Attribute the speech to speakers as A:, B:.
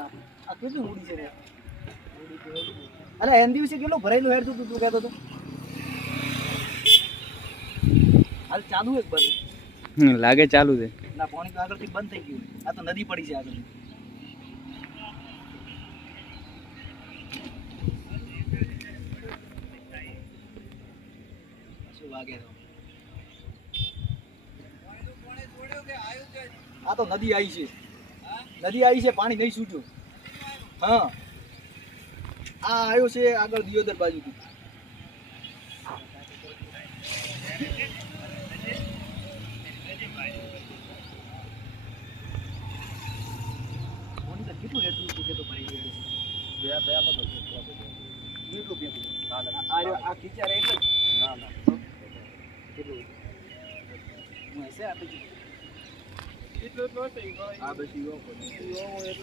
A: આ કેટલી મૂડી છે રે એન દિવસે કેટલું ભરાયેલું હેર તું તું કહેતો હતો હાલ ચાલુ એક બંધ?
B: લાગે ચાલુ છે.
A: ના પાણી તો આગળથી બંધ થઈ ગયું. આ તો નદી પડી છે આગળ. આ તો નદી આવી છે. નદી આવી છે પાણી ગઈ છૂટ્યું હા. આ આવ્યો છે આગળ દિયોદર બાજુથી. તો કેટલું રહેતું હતું કે તો ભરી ગયું છે? કેટલું ભેગું? આ ખીચા રે એટલે જ? કેટલું? હું હશે I bet you won't.